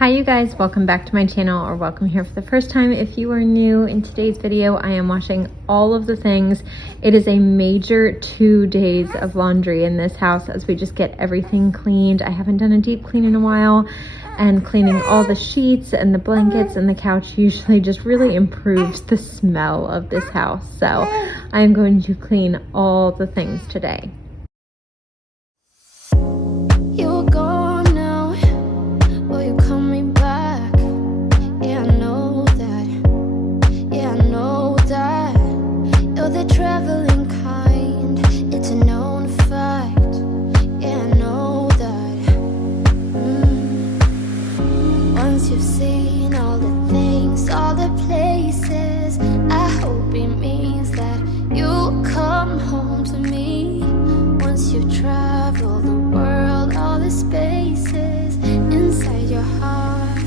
Hi you guys, welcome back to my channel, or welcome here for the first time. If you are new, in today's video I am washing all of the things. It is a major 2 days of laundry in this house as we just get everything cleaned. I haven't done a deep clean in a while, and cleaning all the sheets and the blankets and the couch usually just really improves the smell of this house. So I am going to clean all the things today. You're gone now, will you coming back? Yeah, I know that, yeah, I know that. You're the traveling kind, it's a known fact. Yeah, I know that. Once you've seen all the things, all the places, I hope it means that you'll come home to me. Once you've traveled the world, all the spaces inside your heart.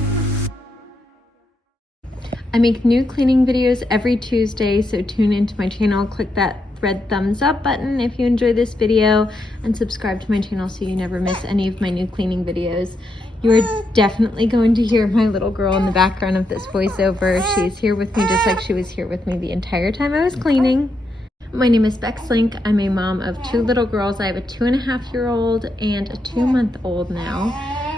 I make new cleaning videos every Tuesday, so tune into my channel, click that red thumbs up button if you enjoy this video, and subscribe to my channel so you never miss any of my new cleaning videos. You are definitely going to hear my little girl in the background of this voiceover. She is here with me just like she was here with me the entire time I was cleaning. My name is Becs Lynk. I'm a mom of 2 little girls. I have a 2.5-year-old and a 2-month-old now.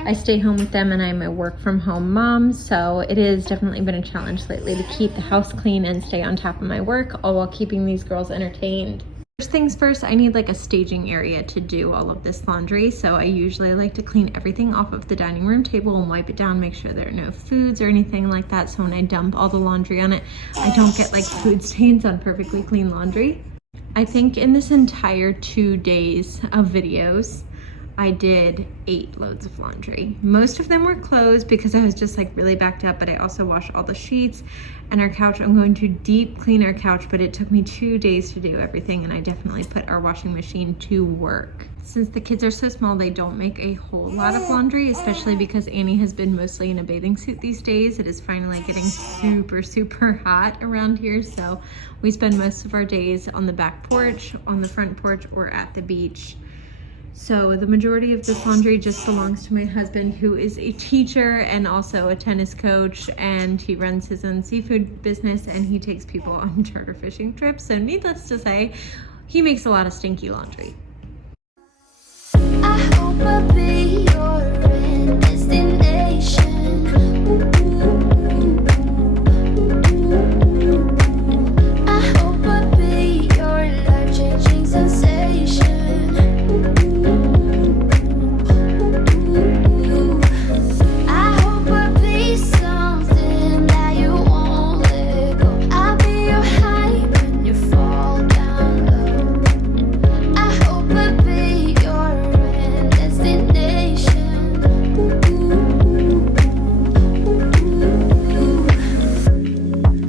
I stay home with them and I'm a work from home mom, so it has definitely been a challenge lately to keep the house clean and stay on top of my work, all while keeping these girls entertained. First things first, I need like a staging area to do all of this laundry, so I usually like to clean everything off of the dining room table and wipe it down, make sure there are no foods or anything like that, so when I dump all the laundry on it, I don't get like food stains on perfectly clean laundry. I think in this entire 2 days of videos, I did 8 loads of laundry. Most of them were clothes because I was just like really backed up, but I also washed all the sheets and our couch. I'm going to deep clean our couch, but it took me 2 days to do everything, and I definitely put our washing machine to work. Since the kids are so small, they don't make a whole lot of laundry, especially because Annie has been mostly in a bathing suit these days. It is finally getting super hot around here, so we spend most of our days on the back porch, on the front porch, or at the beach. So the majority of this laundry just belongs to my husband, who is a teacher and also a tennis coach, and he runs his own seafood business and he takes people on charter fishing trips. So needless to say, he makes a lot of stinky laundry. I hope I'll be your end destination. I hope I'll be your life-changing sensation. I hope I'll be something that you won't let go. I'll be your high when you fall down low. I hope I'll be your end destination.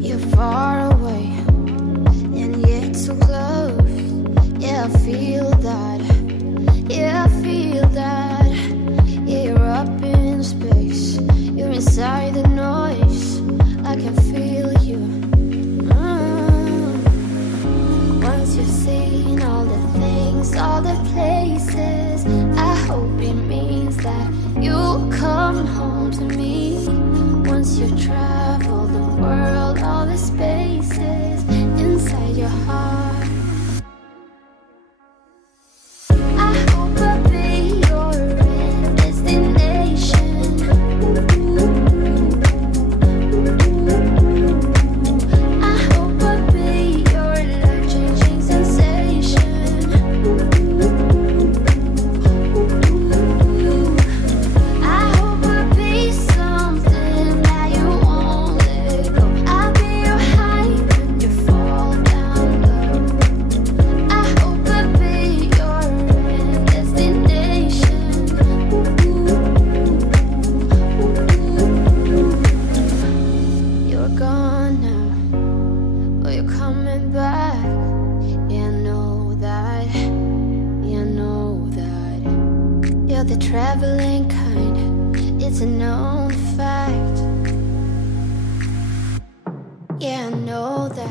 You're far away and yet so close. Yeah, I feel that. Yeah, I feel that. Yeah, you're up in space. You're inside the noise. I can feel you. Once you've seen all the things, all the places, I hope it means that you'll come home to me. Once you've traveled the world, all the spaces inside your heart. I hope I'll be your end destination. I hope I'll be your life-changing sensation. I hope I'll be something that you won't let go. I'll be your high when you fall down low. I hope I'll be your end destination. You're gone now, but you're coming back. Yeah, I know that. Yeah, I know that. You're the traveling kind, it's a known fact. Yeah, I know that.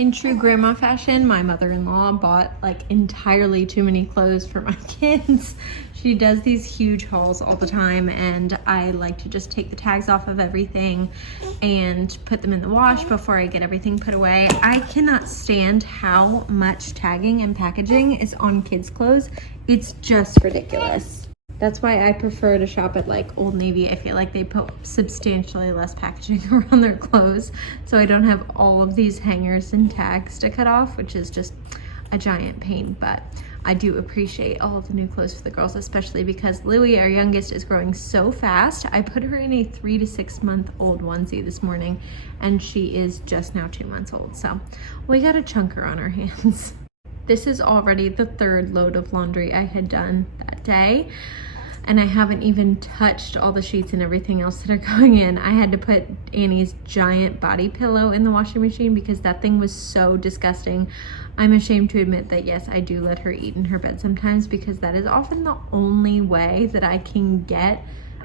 In true grandma fashion, my mother-in-law bought like entirely too many clothes for my kids. She does these huge hauls all the time, and I like to just take the tags off of everything and put them in the wash before I get everything put away. I cannot stand how much tagging and packaging is on kids' clothes. It's just ridiculous. That's why I prefer to shop at like Old Navy. I feel like they put substantially less packaging around their clothes, so I don't have all of these hangers and tags to cut off, which is just a giant pain. But I do appreciate all of the new clothes for the girls, especially because Louie, our youngest, is growing so fast. I put her in a 3 to 6 month old onesie this morning, and she is just now 2 months old. So we got a chunker on our hands. This is already the 3rd load of laundry I had done that day, and I haven't even touched all the sheets and everything else that are going in. I had to put Annie's giant body pillow in the washing machine because that thing was so disgusting. I'm ashamed to admit that yes, I do let her eat in her bed sometimes, because that is often the only way that I can get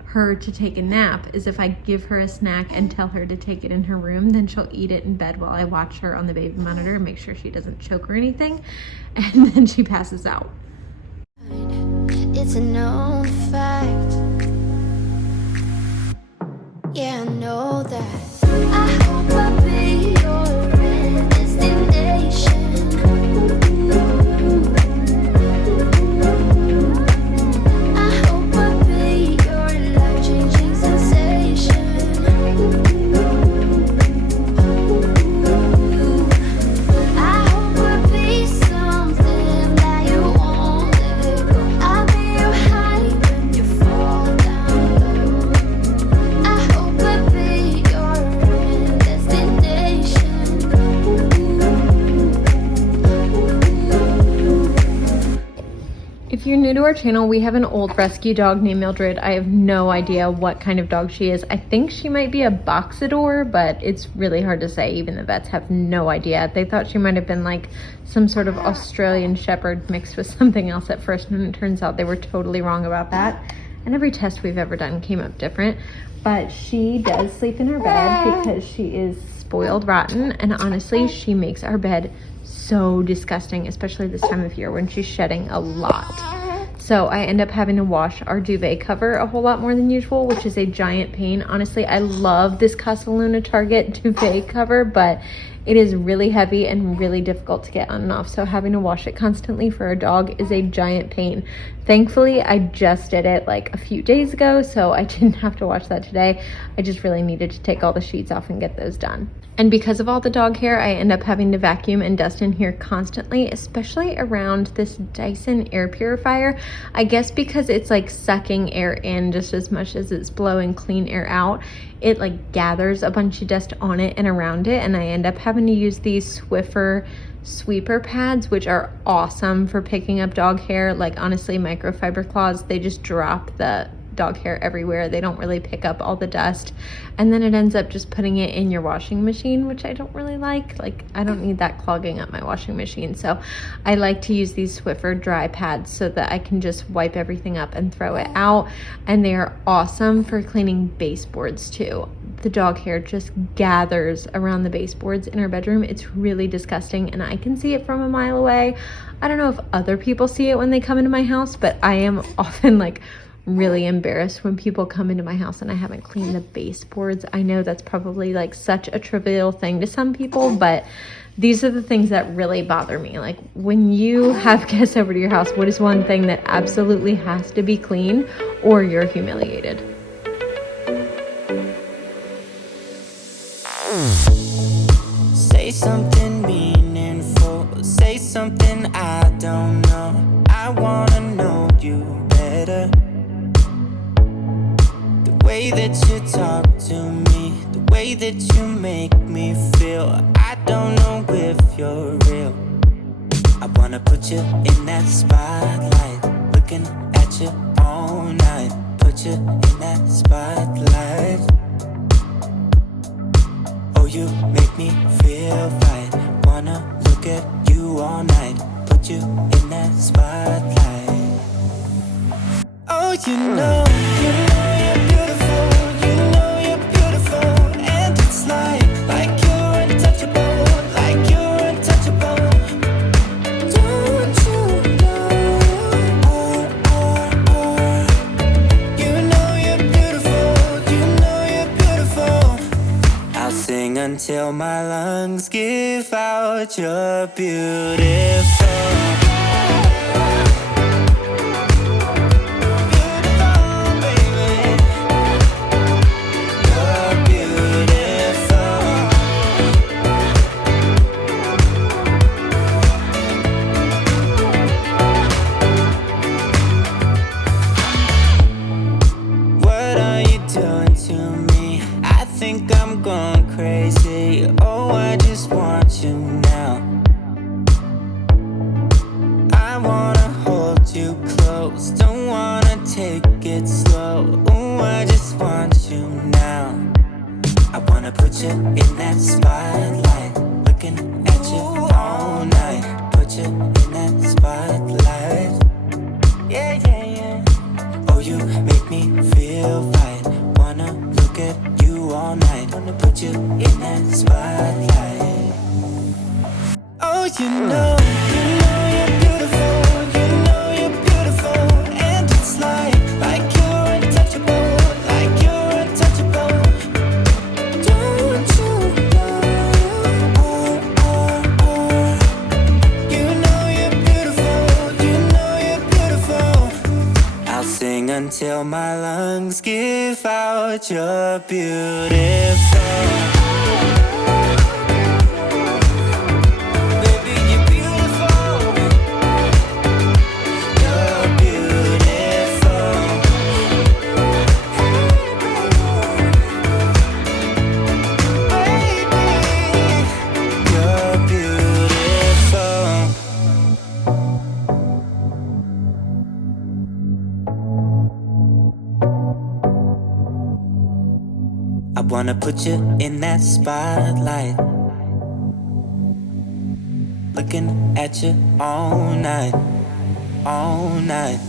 her to take a nap, is if I give her a snack and tell her to take it in her room. Then she'll eat it in bed while I watch her on the baby monitor and make sure she doesn't choke or anything, and then she passes out. It's a known fact. Yeah, I know that. I hope I'll be your destination. I hope I'll be your life-changing sensation. I hope I'll be something that you won't let go. I'll be your high when you fall down low. I hope I'll be your destination. If you're new to our channel, we have an old rescue dog named Mildred. I have no idea what kind of dog she is. I think she might be a boxador, but it's really hard to say. Even the vets have no idea. They thought she might have been like some sort of Australian Shepherd mixed with something else at first, and it turns out they were totally wrong about that. And every test we've ever done came up different. But she does sleep in her bed because she is spoiled rotten, and honestly, she makes our bed so disgusting, especially this time of year when she's shedding a lot. So I end up having to wash our duvet cover a whole lot more than usual, which is a giant pain. Honestly, I love this Casa Luna Target duvet cover, but it is really heavy and really difficult to get on and off. So having to wash it constantly for our dog is a giant pain. Thankfully, I just did it like a few days ago, so I didn't have to wash that today. I just really needed to take all the sheets off and get those done. And because of all the dog hair, I end up having to vacuum and dust in here constantly, especially around this Dyson air purifier. I guess because it's like sucking air in just as much as it's blowing clean air out, it like gathers a bunch of dust on it and around it, and I end up having to use these Swiffer sweeper pads, which are awesome for picking up dog hair. Like honestly, microfiber cloths, they just drop the dog hair everywhere. They don't really pick up all the dust, and then it ends up just putting it in your washing machine, which I don't really like. I don't need that clogging up my washing machine. So I like to use these Swiffer dry pads so that I can just wipe everything up and throw it out, and they are awesome for cleaning baseboards too. The dog hair just gathers around the baseboards in our bedroom. It's really disgusting, and I can see it from a mile away. I don't know if other people see it when they come into my house, but I am often like really embarrassed when people come into my house and I haven't cleaned the baseboards. I know that's probably like such a trivial thing to some people, but these are the things that really bother me. Like when you have guests over to your house, what is one thing that absolutely has to be clean or you're humiliated? Say something meaningful, say something I don't know. I wanna know you better. The way that you talk to me, the way that you make me feel, I don't know if you're real. I wanna put you in that spotlight, looking at you all night. Put you in that spotlight. Oh, you make me feel right. Wanna look at you all night. Put you in that spotlight. Oh, you know you're beautiful. You know you're beautiful, and it's like you're untouchable, like you're until my lungs give out. You're beautiful. Going crazy, oh, I just want you now. I wanna hold you close, don't wanna take it slow. Oh, I just want you now. I wanna put you in that spotlight, looking at you all night. Put you in that spotlight. Yeah, yeah, yeah. Oh, you make me feel right. Wanna look at you all night. Wanna put you in that spotlight. Oh, you know you're beautiful. You know you're beautiful. And it's like you're untouchable. Like you're untouchable. Don't you know you know you're beautiful. You know you're beautiful. I'll sing until my lungs give out. You're beautiful. Baby, you're beautiful. You're beautiful. Baby, you're beautiful. I wanna put you in that spotlight, looking at you all night, all night.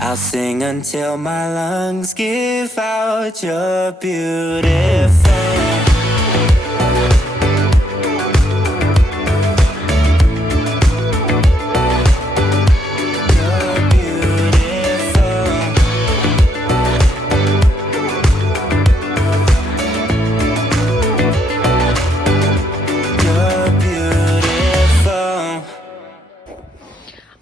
I'll sing until my lungs give out. You're beautiful.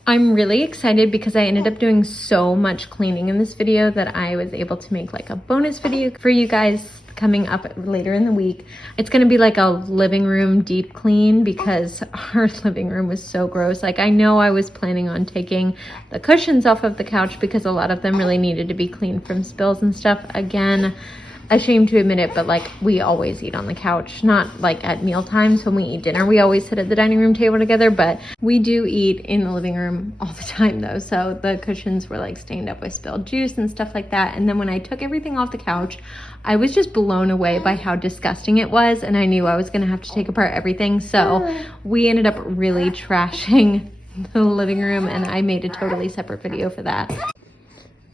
I'm really excited because I ended up doing so much cleaning in this video that I was able to make like a bonus video for you guys coming up later in the week. It's gonna be like a living room deep clean because our living room was so gross. Like, I know I was planning on taking the cushions off of the couch because a lot of them really needed to be cleaned from spills and stuff. Again, ashamed to admit it, but like, we always eat on the couch, not like at meal times when we eat dinner. We always sit at the dining room table together, but we do eat in the living room all the time though. So the cushions were like stained up with spilled juice and stuff like that. And then when I took everything off the couch, I was just blown away by how disgusting it was. And I knew I was gonna have to take apart everything. So we ended up really trashing the living room, and I made a totally separate video for that.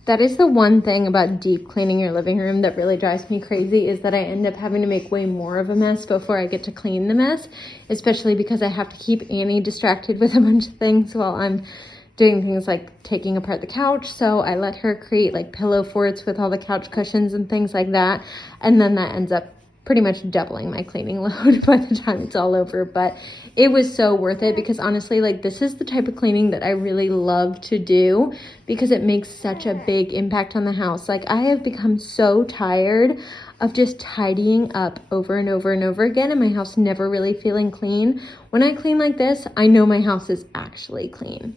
That is the one thing about deep cleaning your living room that really drives me crazy, is that I end up having to make way more of a mess before I get to clean the mess, especially because I have to keep Annie distracted with a bunch of things while I'm doing things like taking apart the couch. So I let her create like pillow forts with all the couch cushions and things like that. And then that ends up pretty much doubling my cleaning load by the time it's all over. But it was so worth it because honestly, like, this is the type of cleaning that I really love to do because it makes such a big impact on the house. Like, I have become so tired of just tidying up over and over and over again and my house never really feeling clean. When I clean like this, I know my house is actually clean.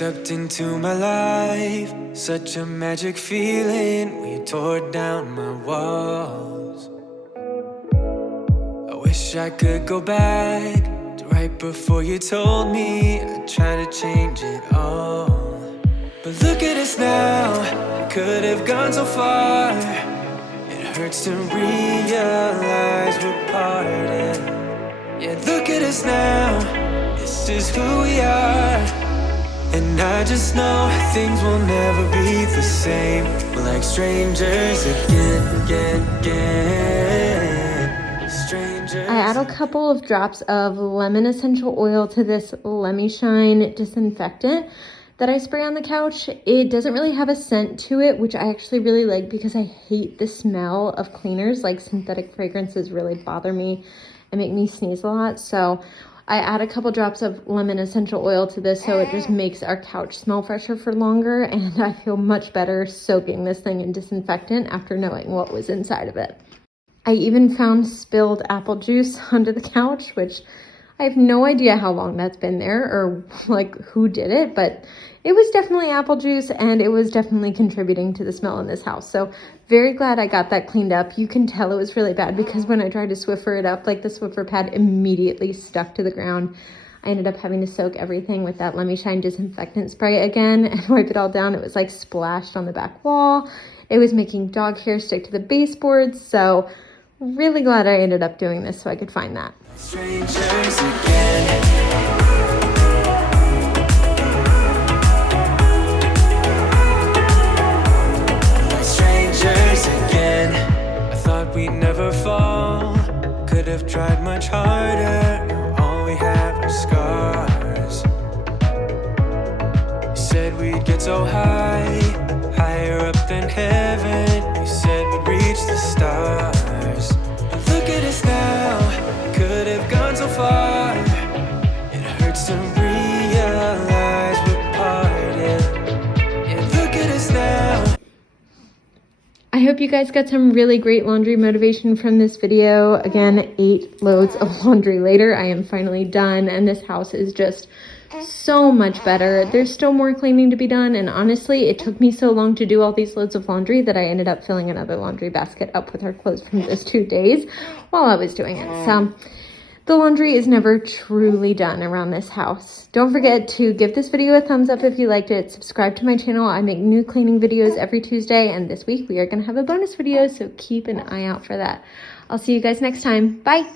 Stepped into my life, such a magic feeling when you tore down my walls. I wish I could go back to right before you told me I'd try to change it all. But look at us now, we could have gone so far. It hurts to realize we're parted. Yeah, look at us now, this is who we are. And I just know things will never be the same. We're like strangers again. Strangers. I add a couple of drops of lemon essential oil to this Let Me Shine disinfectant that I spray on the couch. It doesn't really have a scent to it, which I actually really like because I hate the smell of cleaners. Like synthetic fragrances really bother me and make me sneeze a lot. So I add a couple drops of lemon essential oil to this so it just makes our couch smell fresher for longer, and I feel much better soaking this thing in disinfectant after knowing what was inside of it. I even found spilled apple juice under the couch, which I have no idea how long that's been there or like who did it, but it was definitely apple juice and it was definitely contributing to the smell in this house. So very glad I got that cleaned up. You can tell it was really bad because when I tried to Swiffer it up, like the Swiffer pad immediately stuck to the ground. I ended up having to soak everything with that Let Me Shine disinfectant spray again and wipe it all down. It was like splashed on the back wall. It was making dog hair stick to the baseboards. So really glad I ended up doing this so I could find that. Strangers again. Strangers again. I thought we'd never fall. Could have tried much harder. All we have are scars. You said we'd get so high, higher up than heaven. You said we'd reach the stars. And look at us now. Could have gone so far. It hurts to realize we're parted. And look at us now. I hope you guys got some really great laundry motivation from this video. Again, 8 loads of laundry later, I am finally done, and this house is just so much better. There's still more cleaning to be done, and honestly, it took me so long to do all these loads of laundry that I ended up filling another laundry basket up with our clothes from those 2 days while I was doing it. So the laundry is never truly done around this house. Don't forget to give this video a thumbs up if you liked it. Subscribe to my channel. I make new cleaning videos every Tuesday, and this week we are going to have a bonus video, so keep an eye out for that. I'll see you guys next time. Bye!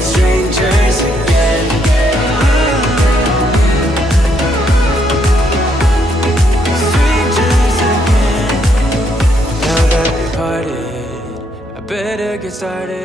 Strangers again. Strangers again. Now that we parted, I better get started.